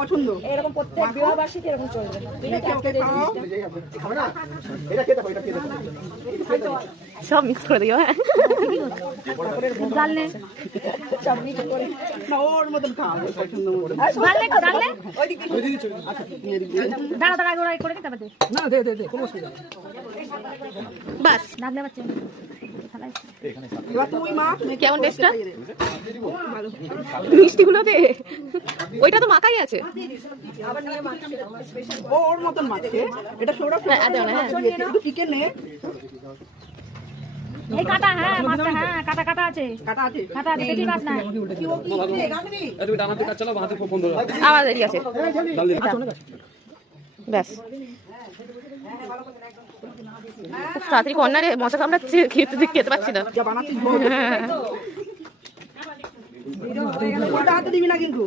পছন্দ এরকম প্রত্যেক বিবাহবার্ষিকী এরকম চলবে। সব মিক্স করে দিও। হ্যাঁ, ডালনে সব মিক্স করে না ওর মতন খাওয়াবে পছন্দ মতো। ডালনে ডালনে ওইদিকে দাঁড়া দাঁড়া করে করে দিতে হবে। না দে দে দে কোনো অসুবিধা নেই। বাস ডালনে বাচ্চা এবার তুই মা কেমন টেস্টটা? মিষ্টি গুলো দে, ওইটা তো মাখাই আছে। ও ওর মতন মাছে এটা সৌরভ একটু চিকেন নে এই কাটা, হ্যাঁ মাছটা, হ্যাঁ কাটা কাটা আছে, কাটা আছে কাটা আছে, দেখি মাছ না তুমি ডানাতে কাজ চালাও, বাঁহাতে বন্ধ করো। আবার দেরি আছে। ডাল দিয়ে ব্যাস খুব তাড়াতাড়ি কর্নারে মশা কামড়াচ্ছে, খেতে পাচ্ছি না। যা বানাচ্ছিস বল। ওটা হাতে দিবি না কিন্তু